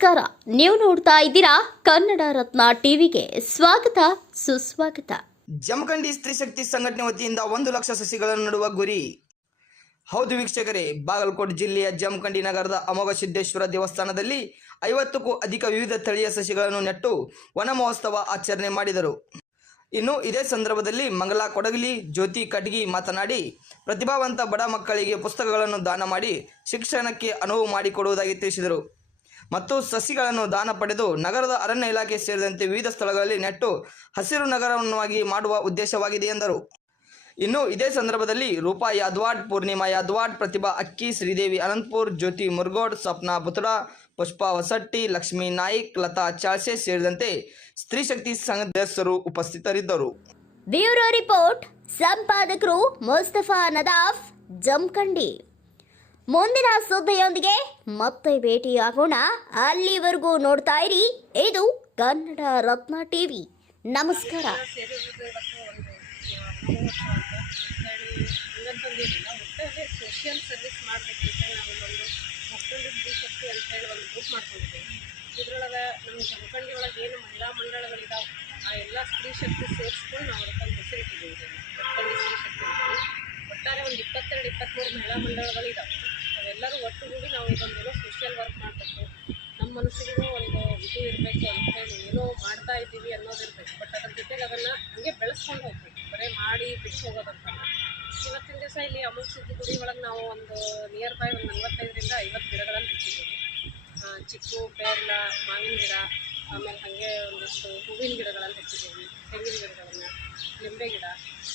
ನಮಸ್ಕಾರ. ನೀವು ನೋಡ್ತಾ ಇದ್ದೀರಾ ಕನ್ನಡ ರತ್ನ ಟಿವಿಗೆ ಸ್ವಾಗತ, ಸುಸ್ವಾಗತ. ಜಮಖಂಡಿ ಸ್ತ್ರೀ ಶಕ್ತಿ ಸಂಘಟನೆ ವತಿಯಿಂದ ಒಂದು ಲಕ್ಷ ಸಸಿಗಳನ್ನು ನೆಡುವ ಗುರಿ. ಹೌದು ವೀಕ್ಷಕರೇ, ಬಾಗಲಕೋಟೆ ಜಿಲ್ಲೆಯ ಜಮಖಂಡಿ ನಗರದ ಅಮೋಘ ಸಿದ್ದೇಶ್ವರ ದೇವಸ್ಥಾನದಲ್ಲಿ ಐವತ್ತಕ್ಕೂ ಅಧಿಕ ವಿವಿಧ ತಳಿಯ ಸಸಿಗಳನ್ನು ನೆಟ್ಟು ವನ ಮಹೋತ್ಸವ ಆಚರಣೆ ಮಾಡಿದರು. ಇನ್ನು ಇದೇ ಸಂದರ್ಭದಲ್ಲಿ ಮಂಗಲಾ ಕೊಡಗಲಿ, ಜ್ಯೋತಿ ಕಟಗಿ ಮಾತನಾಡಿ, ಪ್ರತಿಭಾವಂತ ಬಡ ಮಕ್ಕಳಿಗೆ ಪುಸ್ತಕಗಳನ್ನು ದಾನ ಮಾಡಿ ಶಿಕ್ಷಣಕ್ಕೆ ಅನುವು ಮಾಡಿಕೊಡುವುದಾಗಿ ತಿಳಿಸಿದರು. ಮತ್ತು ಸಸಿಗಳನ್ನು ದಾನ ಪಡೆದು ನಗರದ ಅರಣ್ಯ ಇಲಾಖೆ ಸೇರಿದಂತೆ ವಿವಿಧ ಸ್ಥಳಗಳಲ್ಲಿ ನೆಟ್ಟು ಹಸಿರು ನಗರವನ್ನಾಗಿ ಮಾಡುವ ಉದ್ದೇಶವಾಗಿದೆ ಎಂದರು. ಇನ್ನು ಇದೇ ಸಂದರ್ಭದಲ್ಲಿ ರೂಪಾ ಯಾದ್ವಾಡ್, ಪೂರ್ಣಿಮಾ ಯಾದ್ವಾಡ್, ಪ್ರತಿಭಾ ಅಕ್ಕಿ, ಶ್ರೀದೇವಿ ಅನಂತಪುರ್, ಜ್ಯೋತಿ ಮುರ್ಗೋಡ್, ಸ್ವಪ್ನ ಬುತಡ ಪುಷ್ಪಾ ಹೊಸಟ್ಟಿ ಲಕ್ಷ್ಮೀ ನಾಯ್ಕ್, ಲತಾ ಚಾಳ್ಸೆ ಸೇರಿದಂತೆ ಸ್ತ್ರೀ ಶಕ್ತಿ ಸದಸ್ಯರು ಉಪಸ್ಥಿತರಿದ್ದರು. ಬ್ಯೂರೋ ರಿಪೋರ್ಟ್, ಸಂಪಾದಕರು ಮುಸ್ತಫಾ ನದಾಫ್ ಜಮಖಂಡಿ ಮುಂದಿನ ಸುದ್ದಿಯೊಂದಿಗೆ ಮತ್ತೆ ಭೇಟಿಯಾಗೋಣ. ಅಲ್ಲಿವರೆಗೂ ನೋಡ್ತಾ ಇರಿ. ಇದು ಕನ್ನಡ ರತ್ನ ಟಿವಿ. ನಮಸ್ಕಾರ. ಸೋಷಿಯಲ್ ಸರ್ವಿಸ್ ಮಾಡಬೇಕು ಅಂತ ನಾವು ಒಂದು ಮಕ್ಕಳಿಗೆ ಶಕ್ತಿ ಅಂತ ಹೇಳಿ ಒಂದು ಗ್ರೂಪ್ ಮಾಡ್ಕೊಂಡಿದ್ದೀವಿ ಇದ್ರೊಳಗೆ ನಮ್ಮ ಜಮಖಂಡಿ ಒಳಗೆ ಏನು ಮಹಿಳಾ ಮಂಡಳಗಳಿದಾವೆ ಆ ಎಲ್ಲ ಸ್ತ್ರೀ ಶಕ್ತಿ ಸೇರಿಸ್ಕೊಂಡು ನಾವು ಅದಕ್ಕೊಂದು ಹೆಸರಿಟ್ಟಿದ್ದೀವಿ. ಜಮಖಂಡಿ ಸ್ತ್ರೀ ಶಕ್ತಿ ಅಂತೇಳಿ ಒಟ್ಟಾರೆ ಒಂದು ಇಪ್ಪತ್ತೆರಡು, ಇಪ್ಪತ್ತ್ಮೂರು ಮಹಿಳಾ ಮಂಡಳಗಳಿದಾವೆ. ಅವೆಲ್ಲರೂ ಒಟ್ಟುಗೂಡಿ ನಾವು ಇದೊಂದೇನೋ ಸೋಷಿಯಲ್ ವರ್ಕ್ ಮಾಡಬೇಕು. ನಮ್ಮ ಮನಸ್ಸಿಗೂ ಒಂದು ಇದು ಇರಬೇಕು ಅಂತ ಹೇಳಿ ಏನೋ ಮಾಡ್ತಾ ಇದ್ದೀವಿ ಅನ್ನೋದು ಇರಬೇಕು ಬಟ್ ಅದ್ರ ಜೊತೆಗೆ ಅದನ್ನು ಹಂಗೆ ಬೆಳೆಸ್ಕೊಂಡು ಹೋಗ್ಬೇಕು. ಬರೀ ಮಾಡಿ ಬಿಟ್ಟು ಹೋಗೋದಂತ ಇವತ್ತಿನ ದಿವಸ ಇಲ್ಲಿ ಅಮೂಲ್ ಸಿದ್ಧಿ ಗುಡಿ ಒಳಗೆ ನಾವು ಒಂದು ನಿಯರ್ ಬೈ ಒಂದು ನಲ್ವತ್ತೈದರಿಂದ ಐವತ್ತು ಗಿಡಗಳನ್ನು ಹಚ್ಚಿದ್ದೀವಿ ಚಿಕ್ಕು, ಪೇರ್ಲ, ಮಾವಿನ ಗಿಡ, ಆಮೇಲೆ ಹಾಗೆ ಒಂದಷ್ಟು ಹೂವಿನ ಗಿಡಗಳನ್ನು ಹಚ್ಚಿದ್ದೀವಿ ತೆಂಗಿನ ಗಿಡಗಳನ್ನು, ಲಿಂಬೆ ಗಿಡ.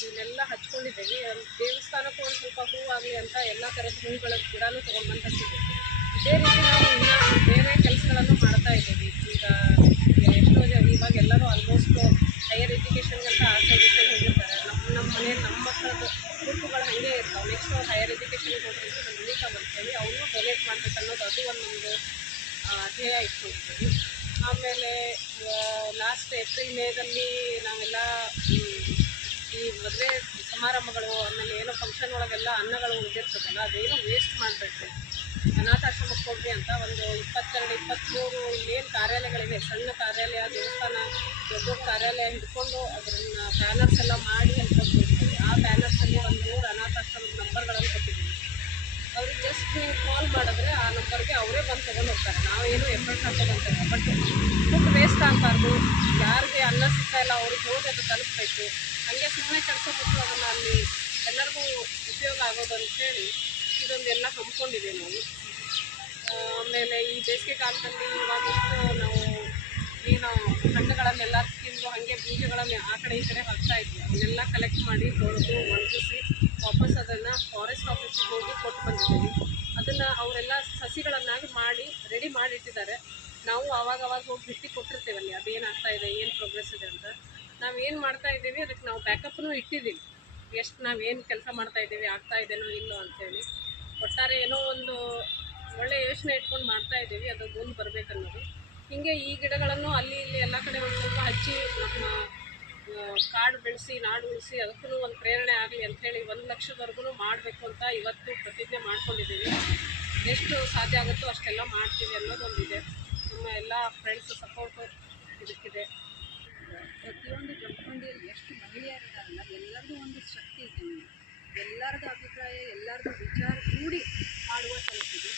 ಇವನ್ನೆಲ್ಲ ಹಚ್ಕೊಂಡಿದ್ದೀವಿ ದೇವಸ್ಥಾನಕ್ಕೂ ಒಂದು ಸ್ವಲ್ಪ ಹೂವು ಆಗಲಿ ಅಂತ ಎಲ್ಲ ಥರದ ಹೂವುಗಳ ಗಿಡನೂ ತೊಗೊಂಡ್ಬಂದು ಹಚ್ಚಿದ್ದೀವಿ ಇದೇ ರೀತಿ ನಾವು ಇನ್ನು ಬೇರೆ ಕೆಲಸಗಳನ್ನು ಮಾಡ್ತಾ ಇದ್ದೀವಿ. ಈಗ ಎಷ್ಟೋ ಜನ ಇವಾಗ ಎಲ್ಲರೂ ಆಲ್ಮೋಸ್ಟ್ ಹೈಯರ್ ಎಜುಕೇಷನ್ಗಂತ ಆಸೆ ಗೀಸೆ ಹೋಗಿರ್ತಾರೆ. ನಮ್ಮ ನಮ್ಮ ಮನೆ ನಮ್ಮ ಮಕ್ಕಳದ್ದು ಗುರುತುಗಳು ಹಾಗೆ ಇರ್ತಾವೆ. ನೆಕ್ಸ್ಟ್ ಅವ್ರು ಹೈಯರ್ ಎಜುಕೇಷನ್ಗೆ ಹೋದ್ರೆ ನಮ್ಮ ಉಳಿತಾ ಬರ್ತೀವಿ ಅವನು ಡೊನೇಟ್ ಮಾಡ್ಬೇಕು ಅನ್ನೋದು ಅದು ಒಂದು ನಮ್ಮದು ಧ್ಯೇಯ ಇಟ್ಕೊಂಡಿದ್ದೀವಿ ಆಮೇಲೆ ಲಾಸ್ಟ್ ಏಪ್ರಿಲ್, ಮೇದಲ್ಲಿ ನಾವೆಲ್ಲ ಈ ಮದುವೆ ಸಮಾರಂಭಗಳು, ಆಮೇಲೆ ಏನೋ ಫಂಕ್ಷನ್ ಒಳಗೆಲ್ಲ ಅನ್ನಗಳು ಉಳಿದಿರ್ತದಲ್ಲ, ಅದೇನು ವೇಸ್ಟ್ ಮಾಡಬೇಕು ಅನಾಥಾಶ್ರಮಕ್ಕೆ ಕೊಡ್ರಿ ಅಂತ ಒಂದು ಇಪ್ಪತ್ತೆರಡು, ಇಪ್ಪತ್ತ್ಮೂರು ಇಲ್ಲೇನು ಕಾರ್ಯಾಲಯಗಳಿವೆ? ಸಣ್ಣ ಕಾರ್ಯಾಲಯ, ದೇವಸ್ಥಾನ ದೊಡ್ಡ ದೊಡ್ಡ ಕಾರ್ಯಾಲಯ ಹಿಡ್ಕೊಂಡು ಅದನ್ನ ಬ್ಯಾನರ್ಸ್ ಎಲ್ಲ ಮಾಡಿ ಅಂತ ಆ ಬ್ಯಾನರ್ಸಲ್ಲಿ ಒಂದು ಮೂರು ಅನಾಥಾಶ್ರಮದ ನಂಬರ್ಗಳನ್ನು ಕೊಟ್ಟಿದ್ದೀವಿ. ಅವ್ರಿಗೆ ಜಸ್ಟ್ ನೀವು ಕಾಲ್ ಮಾಡಿದ್ರೆ ಆ ನಂಬರ್ಗೆ ಅವರೇ ಬಂದು ತಗೊಂಡು ಹೋಗ್ತಾರೆ. ನಾವೇನು ಎಫರ್ಟ್ ಹಾಕೋದಂತಿಲ್ಲ. ಬಟ್ ಫುಡ್ ವೇಸ್ಟ್ ಆಗಬಾರ್ದು. ಯಾರಿಗೆ ಅನ್ನ ಸಿಗ್ತಾ ಇಲ್ಲ, ಅವ್ರಿಗೆ ಹೋಗಿ ಅದು ತಲುಪಬೇಕು. ಹಾಗೆ ಸುಮ್ಮನೆ ಕೆಲಸ ಬಿಟ್ಟು ಅದನ್ನ ಅಲ್ಲಿ ಎಲ್ಲರಿಗೂ ಉಪಯೋಗ ಆಗೋದು ಅಂತೇಳಿ ಇದೊಂದೆಲ್ಲ ಹಮ್ಮಿಕೊಂಡಿದ್ದೀವಿ ನಾವು. ಆಮೇಲೆ ಈ ಬೇಸಿಗೆ ಕಾಲದಲ್ಲಿ ಇವಾಗಿಷ್ಟು ನಾವು ಏನು ಹಣ್ಣುಗಳನ್ನೆಲ್ಲ ತಿಂದು ಹಾಗೆ ಬೀಜಗಳನ್ನು ಆ ಕಡೆ ಈ ಕಡೆ ಹಾಕ್ತಾ ಇದ್ವಿ. ಅವನ್ನೆಲ್ಲ ಕಲೆಕ್ಟ್ ಮಾಡಿ ತೊಳೆದು ಒಣಗಿಸಿ ವಾಪಸ್ ಅದನ್ನು ಫಾರೆಸ್ಟ್ ಆಫೀಸಿಗೆ ಹೋಗಿ ಕೊಟ್ಟು ಬಂದಿದ್ದೀವಿ. ಅದನ್ನು ಅವರೆಲ್ಲ ಸಸಿಗಳನ್ನಾಗಿ ಮಾಡಿ ರೆಡಿ ಮಾಡಿಟ್ಟಿದ್ದಾರೆ ನಾವು ಆವಾಗ ಅವಾಗ ಹೋಗಿ ಬಿಟ್ಟು ಕೊಟ್ಟಿರ್ತೇವೆ ಅಲ್ಲಿ ಅದೇನು ಆಗ್ತಾ ಇದೆ ಏನು ಪ್ರೋಗ್ರೆಸ್ ಇದೆ ಅಂತ ನಾವು ಏನು ಮಾಡ್ತಾ ಇದ್ದೀವಿ, ಅದಕ್ಕೆ ನಾವು ಬ್ಯಾಕಪ್ನು ಇಟ್ಟಿದ್ದೀವಿ. ಎಷ್ಟು ನಾವು ಏನು ಕೆಲಸ ಮಾಡ್ತಾ ಇದ್ದೀವಿ, ಆಗ್ತಾ ಇದ್ದೇನೋ ಇಲ್ಲೋ ಅಂತೇಳಿ ಒಟ್ಟಾರೆ ಏನೋ ಒಂದು ಒಳ್ಳೆ ಯೋಚನೆ ಇಟ್ಕೊಂಡು ಮಾಡ್ತಾ ಇದ್ದೀವಿ, ಅದು ಮುಂದೆ ಬರಬೇಕನ್ನೋದು. ಹೀಗೆ ಈ ಗಿಡಗಳನ್ನು ಅಲ್ಲಿ ಇಲ್ಲಿ ಎಲ್ಲ ಕಡೆ ಒಂದು ಸ್ವಲ್ಪ ಹಚ್ಚಿ ನಮ್ಮ ಕಾಡು ಬೆಳೆಸಿ, ನಾಡು ಉಳಿಸಿ ಅದಕ್ಕೂ ಒಂದು ಪ್ರೇರಣೆ ಆಗಲಿ ಅಂಥೇಳಿ ಒಂದು ಲಕ್ಷದವರೆಗೂ ಮಾಡಬೇಕು ಅಂತ ಇವತ್ತು ಪ್ರತಿಜ್ಞೆ ಮಾಡ್ಕೊಂಡಿದ್ದೀವಿ. ಎಷ್ಟು ಸಾಧ್ಯ ಆಗುತ್ತೋ ಅಷ್ಟೆಲ್ಲ ಮಾಡ್ತೀವಿ ಅನ್ನೋದೊಂದಿದೆ. ನಮ್ಮ ಎಲ್ಲ ಫ್ರೆಂಡ್ಸ್ ಸಪೋರ್ಟು ಇದಕ್ಕಿದೆ. ಪ್ರತಿಯೊಂದು ಜಮಖಂಡಿಯಲ್ಲಿ ಎಷ್ಟು ಮಹಿಳೆಯರಿದಾರಲ್ಲ ಎಲ್ಲರಿಗೂ ಒಂದು ಶಕ್ತಿ ಇದೆ ನೋಡಿ ಎಲ್ಲರದು ಅಭಿಪ್ರಾಯ ಎಲ್ಲರದು ವಿಚಾರ ಕೂಡಿ ಮಾಡುವ ಕೆಲಸ ಇದೆ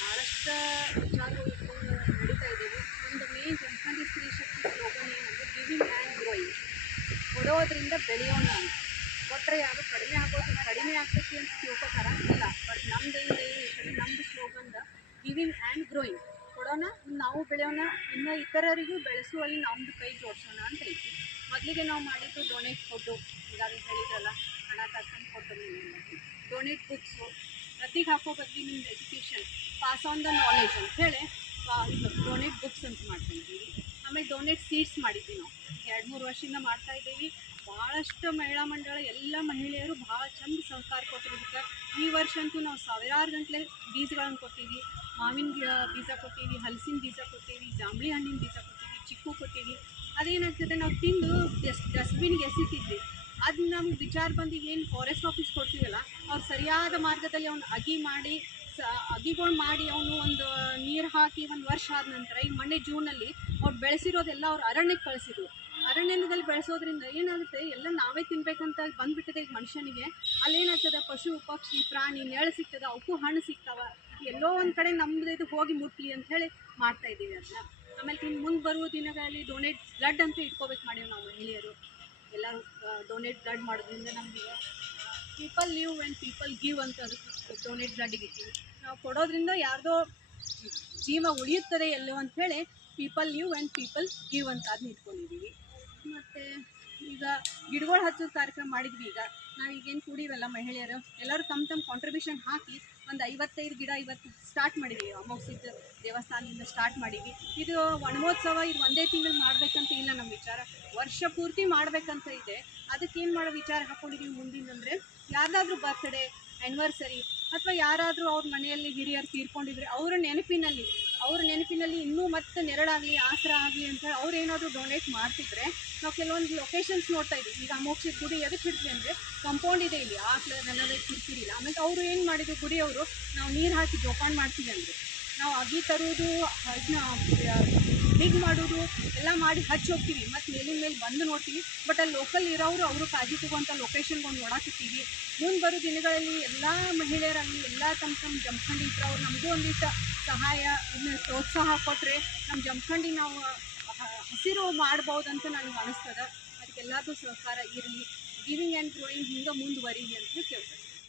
ಭಾಳಷ್ಟು ವಿಚಾರಗಳು ಇಟ್ಕೊಂಡು ನಡೀತಾ ಇದ್ದೀವಿ. ಒಂದು ಮೇನ್ ಜಮಖಂಡಿ ಸ್ತ್ರೀ ಶಕ್ತಿ ಸ್ಲೋಗನ್ ಏನಂದರೆ ಗಿವಿಂಗ್ ಆ್ಯಂಡ್ ಗ್ರೋಯಿಂಗ್ ಕೊಡೋದ್ರಿಂದ ಬೆಳೆಯೋಣ ಅಂತ. ಕೊಟ್ಟರೆ ಯಾರು ಕಡಿಮೆ ಆಗೋದು, ಕಡಿಮೆ ಆಗ್ತೈತಿ ಅಂತ ತಿಳ್ಕೊತಾರ? ಇಲ್ಲ. ಬಟ್ ನಮ್ದು ಏನು ಇರ್ತದೆ ನಮ್ಮದು ಸ್ಲೋಗನ್ದ ಗಿವಿಂಗ್ ಆ್ಯಂಡ್ ಗ್ರೋಯಿಂಗ್ ಕೊಡೋಣ, ನಾವು ಬೆಳೆಯೋಣ, ಇನ್ನು ಇತರರಿಗೂ ಬೆಳೆಸುವಲ್ಲಿ ನಮ್ಮದು ಕೈ ಜೋಡಿಸೋಣ ಅಂತ ಐತಿ. ಮೊದಲಿಗೆ ನಾವು ಮಾಡಿದ್ದು ಡೊನೇಟ್ ಫುಡ್ಡು ಈಗಾಗಲೇ ಹೇಳಿದ್ರಲ್ಲ, ಹಣ ತರ್ಕೊಂಡು ಕೊಟ್ಟು ಡೊನೇಟ್ ಬುಕ್ಸು ಪ್ರತಿಗೆ ಹಾಕೋ ಬದಲಿ ನಿಮ್ದು education pass on the knowledge ಅಂತ ಹೇಳಿ ಡೊನೇಟ್ ಬುಕ್ಸ್ ಅಂತ ಮಾಡ್ತೀವಿ ಆಮೇಲೆ ಡೊನೇಟ್ ಸೀಡ್ಸ್ ಮಾಡಿದ್ವಿ ನಾವು. ಎರಡು ಮೂರು ವರ್ಷದಿಂದ ಮಾಡ್ತಾ ಇದ್ದೀವಿ. ಭಾಳಷ್ಟು ಮಹಿಳಾ ಮಂಡಳ, ಎಲ್ಲ ಮಹಿಳೆಯರು ಭಾಳ ಚಂದ ಸಹಕಾರ ಕೊಟ್ಟಿರೋದಕ್ಕೆ ಈ ವರ್ಷ ಅಂತೂ ನಾವು ಸಾವಿರಾರು ಗಂಟಲೆ ಬೀಜಗಳನ್ನು ಕೊಟ್ಟೀವಿ ಮಾವಿನ ಬೀಜ ಕೊಟ್ಟೀವಿ ಹಲಸಿನ ಬೀಜ ಕೊಟ್ಟೀವಿ ಜಾಂಬಳಿ ಹಣ್ಣಿನ ಬೀಜ ಕೊಟ್ಟೀವಿ ಚಿಕ್ಕು ಕೊಟ್ಟೀವಿ ಅದೇನಾಗ್ತದೆ, ನಾವು ತಿಂದು ಡಸ್, ಡಸ್ಟ್ಬಿನ್ಗೆ ಎಸಿತಿದ್ವಿ. ಅದು ನಮ್ಗೆ ವಿಚಾರ ಬಂದು ಏನು ಫಾರೆಸ್ಟ್ ಆಫೀಸ್ ಕೊಡ್ತೀವಲ್ಲ, ಅವ್ರು ಸರಿಯಾದ ಮಾರ್ಗದಲ್ಲಿ ಅವ್ನ ಅಗಿ ಮಾಡಿ ಸ, ಅಗಿಗಳು ಮಾಡಿ ಅವನು ಒಂದು ನೀರು ಹಾಕಿ ಒಂದು ವರ್ಷ ಆದ ನಂತರ ಈ ಮೊನ್ನೆ ಜೂನಲ್ಲಿ ಅವ್ರು ಬೆಳೆಸಿರೋದೆಲ್ಲ ಅವ್ರು ಅರಣ್ಯಕ್ಕೆ ಕಳಿಸಿದ್ರು. ಅರಣ್ಯದಲ್ಲಿ ಬೆಳೆಸೋದ್ರಿಂದ ಏನಾಗುತ್ತೆ? ಎಲ್ಲ ನಾವೇ ತಿನ್ಬೇಕಂತ ಬಂದ್ಬಿಟ್ಟಿದೆ ಈಗ ಮನುಷ್ಯನಿಗೆ. ಅಲ್ಲೇನಾಗ್ತದೆ? ಪಶು, ಪಕ್ಷಿ, ಪ್ರಾಣಿ, ನೆರಳು ಸಿಗ್ತದೆ ಅವಕ್ಕೂ ಹಣ್ಣು ಸಿಗ್ತಾವ. ಎಲ್ಲೋ ಒಂದು ಕಡೆ ನಮ್ದು ಇದು ಹೋಗಿ ಮುಟ್ಲಿ ಅಂತ ಹೇಳಿ ಮಾಡ್ತಾ ಇದ್ದೀವಿ ಅದನ್ನ ಆಮೇಲೆ ಇನ್ನು ಮುಂದೆ ಬರುವ ದಿನಗಳಲ್ಲಿ ಡೊನೇಟ್ ಬ್ಲಡ್ ಅಂತ ಇಟ್ಕೋಬೇಕು ಮಾಡೀವಿ ನಾವು ಮಹಿಳೆಯರು. ಎಲ್ಲರೂ ಡೊನೇಟ್ ಬ್ಲಡ್ ಮಾಡೋದ್ರಿಂದ ನಮಗೆ people live and people give ಅಂತ ಡೊನೇಟ್ ಬ್ಲಡ್ಗೆ ನಾವು ಕೊಡೋದ್ರಿಂದ ಯಾರ್ದೋ ಜೀವ ಉಳಿಯುತ್ತದೆ ಎಲ್ಲೋ ಅಂತ ಹೇಳಿ people live and people give ಅಂತ ಅದನ್ನ ಇಟ್ಕೊಂಡಿದ್ದೀವಿ ಮತ್ತು ಈಗ ಗಿಡಗಳು ಹಚ್ಚೋದು ಕಾರ್ಯಕ್ರಮ ಮಾಡಿದ್ವಿ. ಈಗ ನಾವು ಈಗೇನು ಕೂಡಿವಲ್ಲ ಮಹಿಳೆಯರು, ಎಲ್ಲರೂ ತಮ್ಮ ತಮ್ಮ ಕಾಂಟ್ರಿಬ್ಯೂಷನ್ ಹಾಕಿ ಒಂದು ಐವತ್ತೈದು ಗಿಡ ಇವತ್ತು ಸ್ಟಾರ್ಟ್ ಮಾಡಿದ್ವಿ. ಅಮೋಸಿದ ದೇವಸ್ಥಾನದಿಂದ ಸ್ಟಾರ್ಟ್ ಮಾಡಿದ್ವಿ. ಇದು ವನಮೋತ್ಸವ ಇದು ಒಂದೇ ತಿಂಗಳು ಮಾಡಬೇಕಂತ ಇಲ್ಲ ನಮ್ಮ ವಿಚಾರ. ವರ್ಷ ಪೂರ್ತಿ ಮಾಡಬೇಕಂತ ಇದೆ. ಅದಕ್ಕೆ ಏನು ಮಾಡೋ ವಿಚಾರ ಹಾಕ್ಕೊಂಡಿದ್ದೀವಿ ಮುಂದಿನಂದರೆ ಯಾರಾದರೂ ಬರ್ತ್ಡೇ ಆ್ಯನಿವರ್ಸರಿ ಅಥವಾ ಯಾರಾದರೂ ಅವ್ರ ಮನೆಯಲ್ಲಿ ಹಿರಿಯರು ತೀರ್ಕೊಂಡಿದ್ರೆ ಅವರ ನೆನಪಿನಲ್ಲಿ ಅವ್ರ ನೆನಪಿನಲ್ಲಿ ಇನ್ನೂ ಮತ್ತೆ ನೆರಳಾಗಲಿ, ಆಸರ ಆಗಲಿ ಅಂತ ಅವ್ರು ಏನಾದರೂ ಡೊನೇಟ್ ಮಾಡ್ತಿದ್ರೆ ನಾವು ಕೆಲವೊಂದು ಲೊಕೇಶನ್ಸ್ ನೋಡ್ತಾ ಇದ್ದೀವಿ ಈಗ ಅಮೋಕ್ಷದ ಗುಡಿ ಎದಕ್ಕೆ ಹಿಡ್ತೀವಿ ಅಂದರೆ ಕಾಂಪೌಂಡ್ ಇದೆ ಇಲ್ಲಿ. ಆ ಆಕಳನ್ನೆಲ್ಲ ಕಿರ್ತಿರಿಲ್ಲ ಆಮೇಲೆ ಅವರು ಏನು ಮಾಡಿದ್ರು ಗುಡಿಯವರು, ನಾವು ನೀರು ಹಾಕಿ ಜೋಪಾನ ಮಾಡ್ತೀವಿ ಅಂದರೆ. ನಾವು ಅಗಿ ತರುವುದು ಅದನ್ನ ಬಿಗ್ ಮಾಡೋದು? ಎಲ್ಲ ಮಾಡಿ ಹಚ್ಚಿ ಹೋಗ್ತೀವಿ. ಮತ್ತು ಮೇಲಿನ ಮೇಲೆ ಬಂದು ನೋಡ್ತೀವಿ. ಬಟ್ ಅಲ್ಲಿ ಲೋಕಲ್ ಇರೋರು ಅವರು ಕಾಳಜಿ ಲೊಕೇಶನ್ಗೆ ಒಂದು ನೋಡಾಕತ್ತೀವಿ. ಮುಂದೆ ಬರೋ ದಿನಗಳಲ್ಲಿ ಎಲ್ಲ ಮಹಿಳೆಯರಾಗಲಿ ಎಲ್ಲ ತಮ್ಮ ತಮ್ಮ ಜಮಖಂಡಿ ಇದ್ರವ್ರು ನಮಗೂ ಒಂದಿಷ್ಟು ಸಹಾಯ ಪ್ರೋತ್ಸಾಹ ಕೊಟ್ಟರೆ ನಮ್ಮ ಜಮಖಂಡಿ ನಾವು ಹಸಿರು ಹಸಿರು ಅಂತ ನನಗೆ ಅನಿಸ್ತದೆ. ಅದಕ್ಕೆಲ್ಲದೂ ಸಹಕಾರ ಇರಲಿ. ಗಿವಿಂಗ್ ಆ್ಯಂಡ್ ಗ್ರೋಯಿಂಗ್ ಹಿಂಗೆ ಮುಂದುವರಿಲಿ ಅಂತ ಕೇಳ್ತಾರೆ